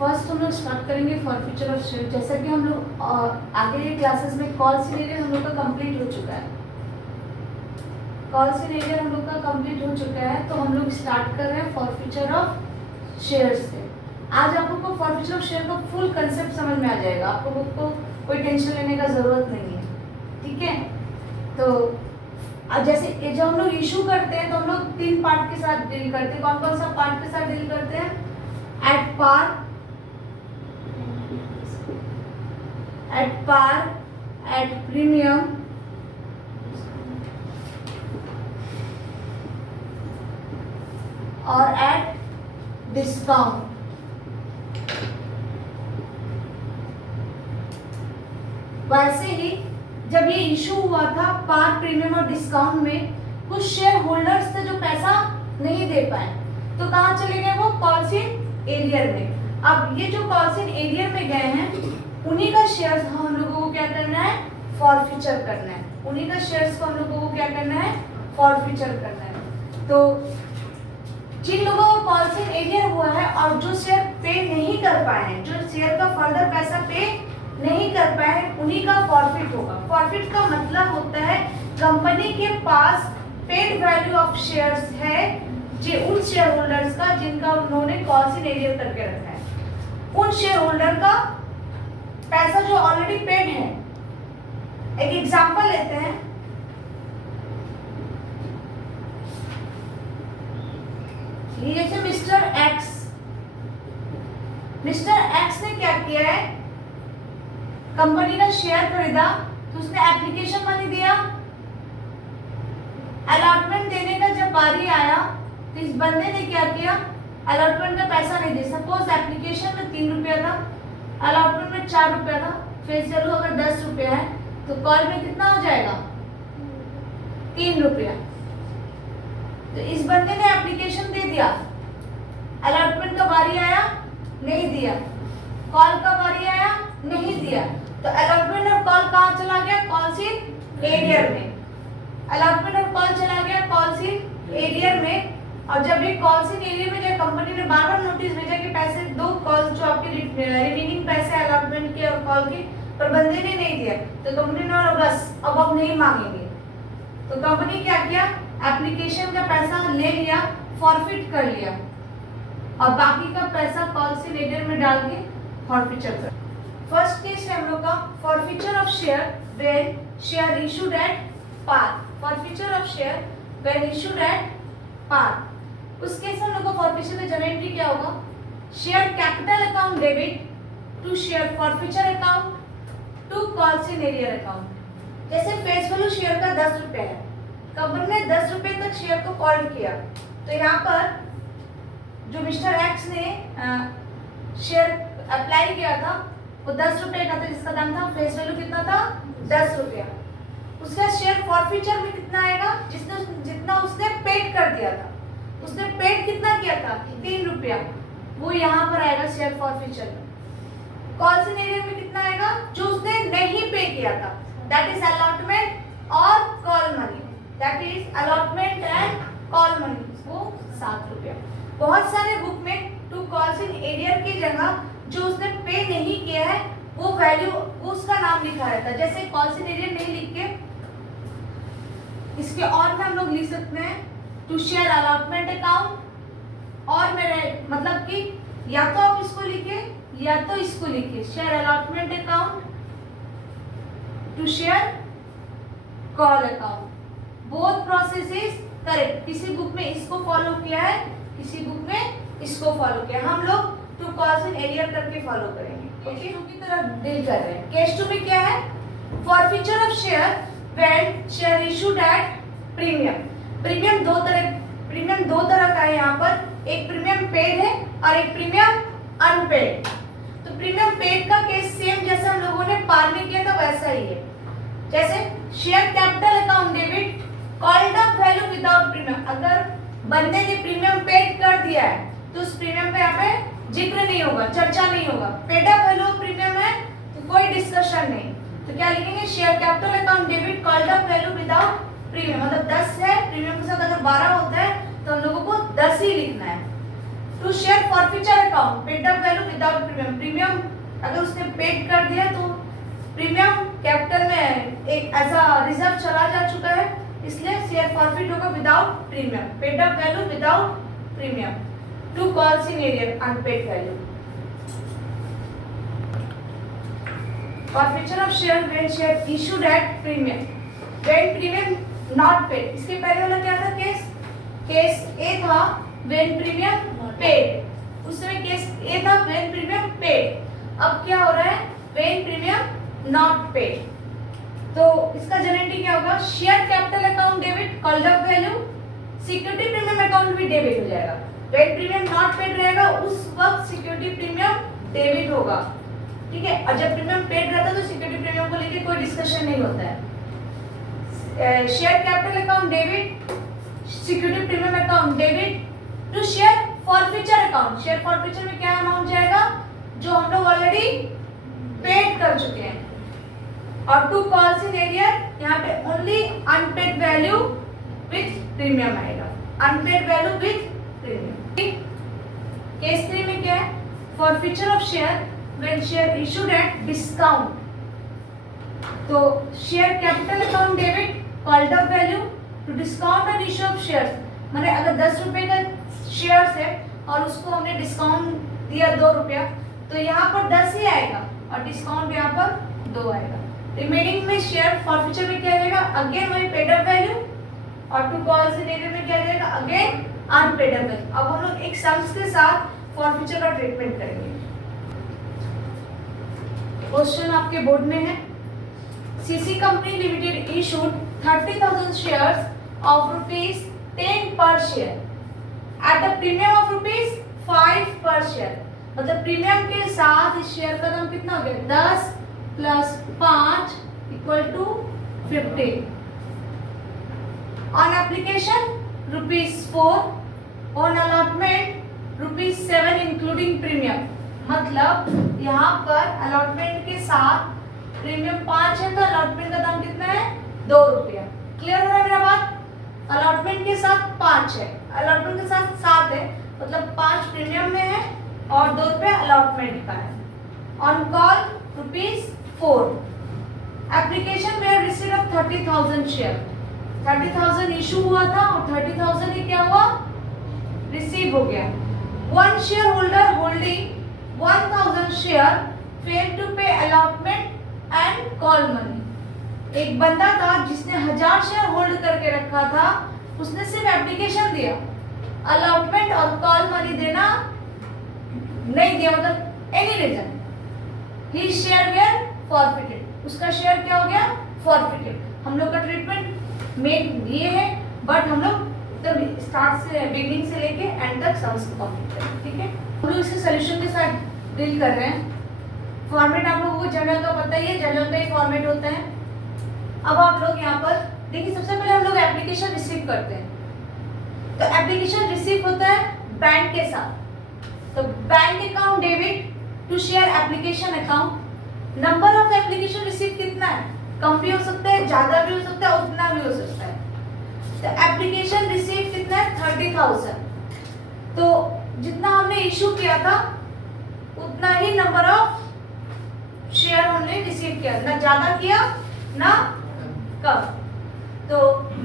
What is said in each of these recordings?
First हम लोग start करेंगे फॉरफीचर ऑफ शेयर। जैसा कि हम लोग आगे के क्लासेस में कॉल सिनेरियो हम लोग का कंप्लीट हो चुका है, कॉल सिनेरियो हम लोग का कंप्लीट हो चुका है, तो हम लोग स्टार्ट कर रहे हैं फॉरफीचर ऑफ शेयर से। आज आप लोग को फॉरफीचर ऑफ शेयर का फुल कंसेप्ट समझ में आ जाएगा, आप लोगों को कोई टेंशन लेने का ज़रूरत नहीं है, ठीक है। तो जैसे जब हम लोग इशू करते हैं तो हम लोग 3 पार्ट के साथ डील करते हैं। कौन कौन सा पार्ट के साथ डील करते हैं? एट पार, एट प्रीमियम, और एट डिस्काउंट। वैसे ही जब ये इशू हुआ था पार, प्रीमियम और डिस्काउंट में, कुछ शेयर होल्डर्स थे जो पैसा नहीं दे पाए, तो कहाँ चले गए वो? कॉल्सिन एरियर में। अब ये जो कॉल्सिन एरियर में गए हैं उन्हीं का शेयर्स हम लोगों को क्या करना है? फॉरफीचर करना है। उन्हीं का शेयर्स को हम लोगों को क्या करना है? फॉरफीचर करना है। तो जिन लोगों को कॉल्सिन एरियर हुआ है और जो शेयर पे नहीं कर पाए हैं, जो शेयर का फर्दर पैसा पे नहीं कर पाए, उन्हीं का फॉरफिट होगा। फॉरफिट का मतलब होता है कंपनी के पास पेड वैल्यू ऑफ शेयर्स है जो उन शेयर होल्डर्स का जिनका उन्होंने कॉल्सिन एरियर करके रखा है, उन शेयर होल्डर का पैसा जो ऑलरेडी पेड है। एक एग्जांपल लेते हैं, ये जैसे मिस्टर एक्स ने क्या किया है? कंपनी का शेयर खरीदा तो उसने एप्लीकेशन मनी दिया, अलॉटमेंट देने का जब बारी आया तो इस बंदे ने क्या किया? अलॉटमेंट का पैसा नहीं दिया। सपोज एप्लीकेशन में 3 रुपया था, अलॉटमेंट में 4 रुपया था, फेस वैल्यू अगर 10 रुपया है तो कॉल में कितना हो जाएगा? 3 रुपया। तो इस बंदे ने एप्लीकेशन दे दिया, अलॉटमेंट का बारी आया, नहीं दिया, कॉल का बारी आया, नहीं दिया, तो अलॉटमेंट और कॉल कहाँ चला गया? कॉल्सिन एरियर में। अलॉटमेंट और कॉल चला गया कॉल्सिन एरियर में। और जब ये कॉल्सिन एरियर में जब कंपनी ने बार-बार नोटिस भेजा कि पैसे दो, कॉल जो आपके रिमेनिंग पैसे अलॉटमेंट के और कॉल के, पर बंदे ने नहीं दिया, तो कंपनी ने बस अब नहीं मांगेंगे, तो कंपनी क्या किया? एप्लीकेशन का पैसा ले लिया, फॉरफिट कर लिया, और बाकी का पैसा कॉल्सिन एरियर में डाल के फॉरफीचर कर। फर्स्ट केस है हम लोग का forfeiture of share when share issued at par. Forfeiture of share when issued at par. उस केस में हम लोग का फॉरफीचर का जनरल एंट्री क्या होगा? Share capital account debit to share forfeiture account to calls in arrear account. जैसे face value share का 10 रुपए है, कंपनी ने 10 रुपए तक शेयर को कॉल किया, तो यहाँ पर जो मिस्टर एक्स ने शेयर अप्लाई किया था वो 10 रुपए का था, जिसका दाम था, फेस वैल्यू कितना था? 10 रुपया। उसका शेयर फॉरफीचर में कितना आएगा? जितना उसने पेड कर दिया था। उसने पेड कितना किया था? 3 रुपया, वो यहाँ पर आएगा शेयर फॉरफीचर में। कॉल्सिन एरियर में कितना आएगा? जो उसने नहीं पे किया था, दैट इज अलॉटमेंट और call money, that is allotment and call money, वो 7 रुपया। बहुत सारे बुक में टू कॉल्सिन एरियर की जगह जो उसने पे नहीं किया है वो वैल्यू, उसका नाम लिखा रहता है। जैसे कॉल्सिन एरियर नहीं लिख के इसके और में हम लोग लिख सकते हैं टू शेयर अलॉटमेंट अकाउंट, और मेरे मतलब कि या तो आप इसको लिखिए या तो इसको लिखिए, share allotment account to share call account. Both process is correct. किसी बुक में इसको फॉलो किया है, किसी बुक में इसको फॉलो किया। हम लोग टू कॉल्सिन एरियर करके फॉलो करेंगे, ओके। टू की तरफ डील कर रहे हैं। केस 2 में क्या है? Forfeiture of share when share issued at premium. Premium दो तरह का है यहाँ पर, एक प्रीमियम पेड है और एक प्रीमियम अनपेड। तो प्रीमियम पेड का केस सेम जैसे हम लोगों ने पार में किया था वैसा ही है। जैसे share capital account debit called up value without premium. अगर बंदे ने प्रीमियम पेड कर दिया है तो उस प्रीमियम पे यहाँ पे जिक्र नहीं होगा, चर्चा नहीं होगा। पेड अप वैल्यू प्रीमियम है तो कोई डिस्कशन नहीं, तो क्या लिखेंगे? Share capital account debit called up value without premium. मतलब 10 है, प्रीमियम के साथ अगर 12 होता है तो हम लोगों को 10 ही लिखना है। To share forfeiture account paid up value without premium. Premium अगर उसने पेड कर दिया तो प्रीमियम कैपिटल में एक ऐसा रिजर्व चला जा चुका है, इसलिए शेयर फॉरफिट होगा without premium. Paid up value without premium to calls in arrear unpaid value. Forfeiture of share when share issued at premium when premium not paid. इसके पहले वाला क्या था केस? केस ए था व्हेन प्रीमियम पेड, उस समय case ए था when premium paid. अब क्या हो रहा है? When premium not paid. तो इसका जनरेटिव क्या होगा? Share capital account debit called up value, security premium account भी डेबिट हो जाएगा। व्हेन प्रीमियम नॉट पेड रहेगा उस वक्त सिक्योरिटी प्रीमियम डेबिट होगा, ठीक है। और जब प्रीमियम पेड रहता है तो सिक्योरिटी प्रीमियम को लेकर कोई डिस्कशन नहीं होता है। Share capital account debit, security premium account debit to share forfeiture account. Share forfeiture में क्या अमाउंट जाएगा? जो हम लोग ऑलरेडी पेड कर चुके हैं। और टू कॉल्स इन एरियर, यहाँ पे only unpaid value with premium आएगा, unpaid value with premium. Case 3 में क्या है? Forfeiture of share when share issued at discount. तो share capital account debit called up value to discount and issue of shares. माने अगर 10 रुपए का shares है और उसको हमने डिस्काउंट दिया 2 रुपया, तो यहाँ पर 10 ही आएगा और डिस्काउंट यहाँ पर 2 आएगा। रिमेनिंग में शेयर फॉरफीचर में क्या रहेगा? अगेन वही पेड अप वैल्यू, और टू कॉल्स इन एरियर में क्या रहेगा? Again unpaid up value. अब हम लोग एक सम्स के साथ फॉरफीचर का ट्रीटमेंट करेंगे। क्वेश्चन आपके बोर्ड में है, CC company limited issued 30,000 shares of ₹10 पर share at the premium of ₹5 पर शेयर। मतलब प्रीमियम के साथ इस शेयर का दाम कितना हो गया? 10 plus 5 equal to 50। On application ₹4, on allotment ₹7 including premium. मतलब यहाँ पर अलॉटमेंट के साथ प्रीमियम 5 है तो अलॉटमेंट का दाम कितना है? 2 रुपया। क्लियर हो रहा है मेरा बात? अलॉटमेंट के साथ 5 है, अलॉटमेंट के साथ 7 है, मतलब 5 प्रीमियम में है और 2 रुपये अलॉटमेंट का है। On call ₹4। एप्लीकेशन में रिसीव ऑफ 30,000 शेयर। 30,000 इशू हुआ था और 30,000 ही क्या हुआ? रिसीव हो गया। One share holder holding 1,000 share fail to pay allotment and call money. एक बंदा था जिसने 1000 शेयर होल्ड करके रखा था, उसने सिर्फ एप्लीकेशन दिया, अलॉटमेंट और कॉल मनी देना नहीं दिया, मतलब एनी रीजन ही शेयर वेयर फॉरफिटेड। उसका शेयर क्या हो गया? फॉरफिटेड। हम लोग का ट्रीटमेंट मेन ये है, बट हम लोग तब स्टार्ट से बिगिनिंग से लेके एंड तक सम्स को कंप्लीट करें, ठीक है। हम लोग इसके सॉल्यूशन के साथ डील कर रहे हैं। फॉर्मेट आप लोगों को जनरल का पता ही है, जनरल का ही फॉर्मेट होता है। अब आप लोग यहाँ पर देखिए, सबसे पहले हम लोग एप्लीकेशन रिसीव करते हैं। तो एप्लीकेशन रिसीव होता है बैंक के साथ। तो bank account debit to share application account. Number of application receive कितना है? कम भी हो सकता है, ज्यादा भी हो सकता है, उतना भी हो सकता है। तो एप्लीकेशन रिसीव कितना है? 30,000। तो जितना हमने इशू किया था उतना ही नंबर ऑफ शेयर हमने रिसीव किया, ना ज्यादा किया ना कम। तो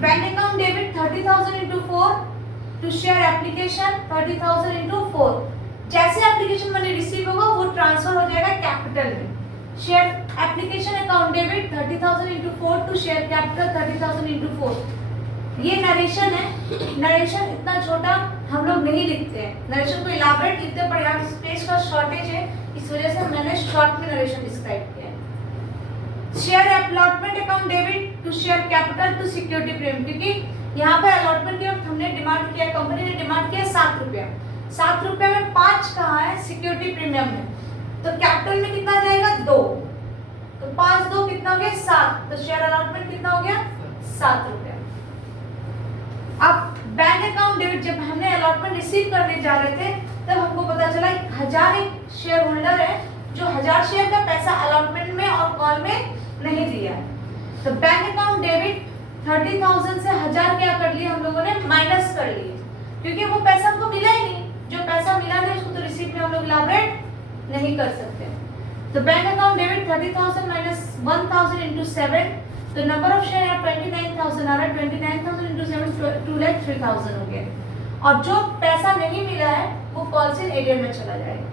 bank account debit 30,000 into 4 to share application 30,000 into 4। जैसे एप्लीकेशन मनी रिसीव होगा वो ट्रांसफर हो जाएगा कैपिटल में। Share application account debit 30,000 into 4 to share capital 30,000 into 4। ये नरेशन है। नरेशन इतना छोटा हम लोग नहीं लिखते हैं, नरेशन को इलाबोरेट लिखते हैं, पर यहाँ स्पेस का शॉर्टेज है, इस वजह से मैंने शॉर्ट में नरेशन डिस्क्राइब किया है। Share allotment account debit to share capital to security premium, क्योंकि यहाँ पे अलॉटमेंट के वक्त हमने डिमांड किया, कंपनी ने डिमांड किया 7 रुपया। 7 रुपये में 5 कहाँ है? सिक्योरिटी प्रीमियम में। तो कैपिटल में कितना जाएगा? 2। तो 5 2 कितना हो गया? 7। तो शेयर अलॉटमेंट कितना हो गया? 7 रुपया। अब बैंक अकाउंट डेबिट जब हमने अलॉटमेंट रिसीव करने जा रहे थे तब हमको पता चला 1000 एक शेयर होल्डर है जो 1000 शेयर का पैसा अलॉटमेंट में और कॉल में नहीं दिया है। तो बैंक अकाउंट डेबिट 30,000 से 1000 क्या कर लिए हम लोगों ने? माइनस कर लिए, क्योंकि वो पैसा हमको मिला ही नहीं। जो पैसा मिला है उसको तो रिसीप्ट में हम लोग इलाबोरेट नहीं कर सकते। तो bank account debit 30,000 minus 1,000 into 7, तो नंबर ऑफ शेयर यहाँ 29,000 आ रहा है, 29,000 इंटू 7 2,03,000 हो गया। और जो पैसा नहीं मिला है वो कॉल्स इन एरियर में चला जाएगा।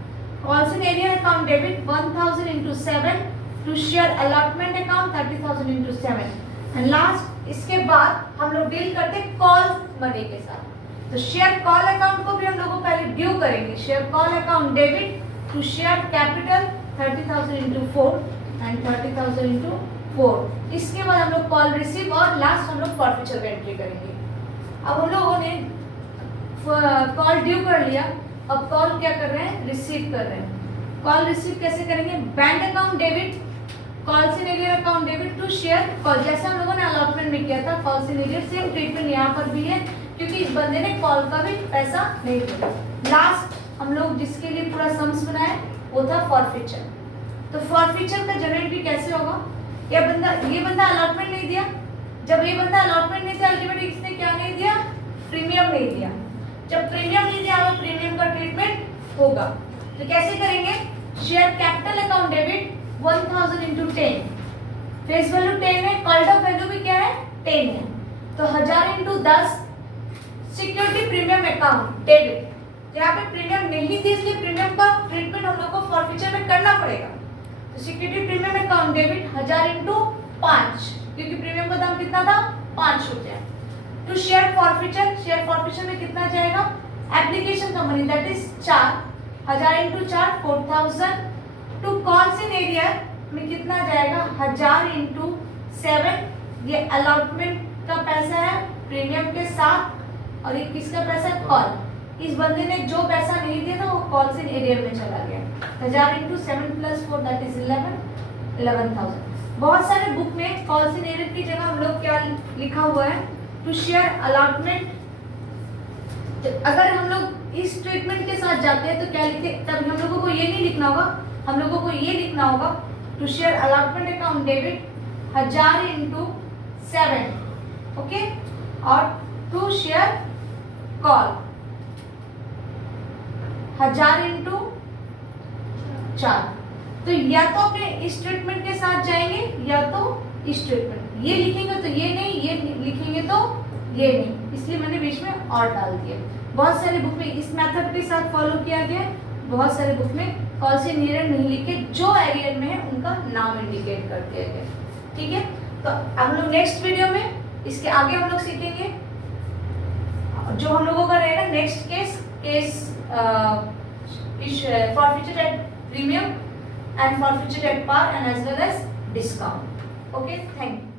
Calls in arrear account debit 1,000 into 7 to share allotment account 30,000 into 7। And last इसके बाद हम लोग डील करते हैं कॉल मनी के साथ। तो शेयर कॉल अकाउंट को भी हम लोग पहले ड्यू करेंगे। Share call account debit to share capital 30,000 into 4 and 30,000 into 4। इसके बाद हम लोग कॉल रिसीव और लास्ट हम लोग फॉरफीचर का एंट्री करेंगे। अब हम लोगों ने कॉल ड्यू कर लिया, अब कॉल क्या कर रहे हैं, रिसीव कर रहे हैं। कॉल रिसीव कैसे करेंगे, bank account debit calls in arrear account debit to share call, जैसे हम लोगों ने अलॉटमेंट में किया था calls in arrear, same treatment यहाँ पर भी है क्योंकि इस बंदे ने कॉल का भी पैसा नहीं दिया। लास्ट हम लोग जिसके लिए पूरा सम्स बनाए वो था फॉरफीचर। तो फॉरफीचर का जनरेट भी कैसे होगा, ये बंदा अलॉटमेंट नहीं दिया, जब ये बंदा अलॉटमेंट नहीं दिया अल्टीमेटली इसने क्या नहीं दिया, प्रीमियम नहीं दिया। जब प्रीमियम नहीं दिया तो प्रीमियम का ट्रीटमेंट होगा। तो कैसे करेंगे, share capital account debit 1,000 into 10, face value 10 है, कॉल्ड ऑफ वैल्यू भी क्या है 10 है, तो 1000 into 10 security premium account debit. यहाँ पे प्रीमियम नहीं थी इसलिए प्रीमियम का ट्रीटमेंट हम लोग को फॉरफीचर में करना पड़ेगा। तो security premium account debit 1000 into 5, क्योंकि प्रीमियम का दाम कितना था 5 रुपया। To share forfeiture, share forfeiture में कितना जाएगा, एप्लीकेशन का money that is 4, 1000 into 4 4000। To calls in arrear में कितना जाएगा, 1000 इंटू 7, ये अलॉटमेंट का पैसा है प्रीमियम के साथ, और ये किसका पैसा है, कॉल। इस बंदे ने जो पैसा नहीं दिया था वो कॉल्स इन एरियर में चला गया। 1000 इंटू 7 प्लस 4 दैट इज 11,000। बहुत सारे बुक में कॉल्स इन एरियर की जगह हम लोग क्या लिखा हुआ है, टू शेयर अलॉटमेंट। अगर हम लोग इस ट्रीटमेंट के साथ जाते हैं तो क्या लिखते, तब हम लोगों को ये नहीं लिखना होगा, हम लोगों को ये लिखना होगा to share allotment account debit 1000 into 7, okay, और टू शेयर कॉल 1000 इंटू 4। तो या तो अपने इस ट्रीटमेंट के साथ जाएंगे या तो इस ट्रीटमेंट, ये लिखेंगे तो ये नहीं, ये लिखेंगे तो ये नहीं, इसलिए मैंने बीच में और डाल दिया। बहुत सारे बुक में इस मेथड के साथ फॉलो किया गया, बहुत सारे बुक में कॉल्स इन एरियर नहीं लिखे, जो एरियर में है उनका नाम इंडिकेट कर दिया गया। ठीक है, तो हम लोग नेक्स्ट वीडियो में इसके आगे हम लोग सीखेंगे जो हम लोगों का रहेगा next case forfeiture at premium and forfeiture at par and as well as discount. Okay, thank you.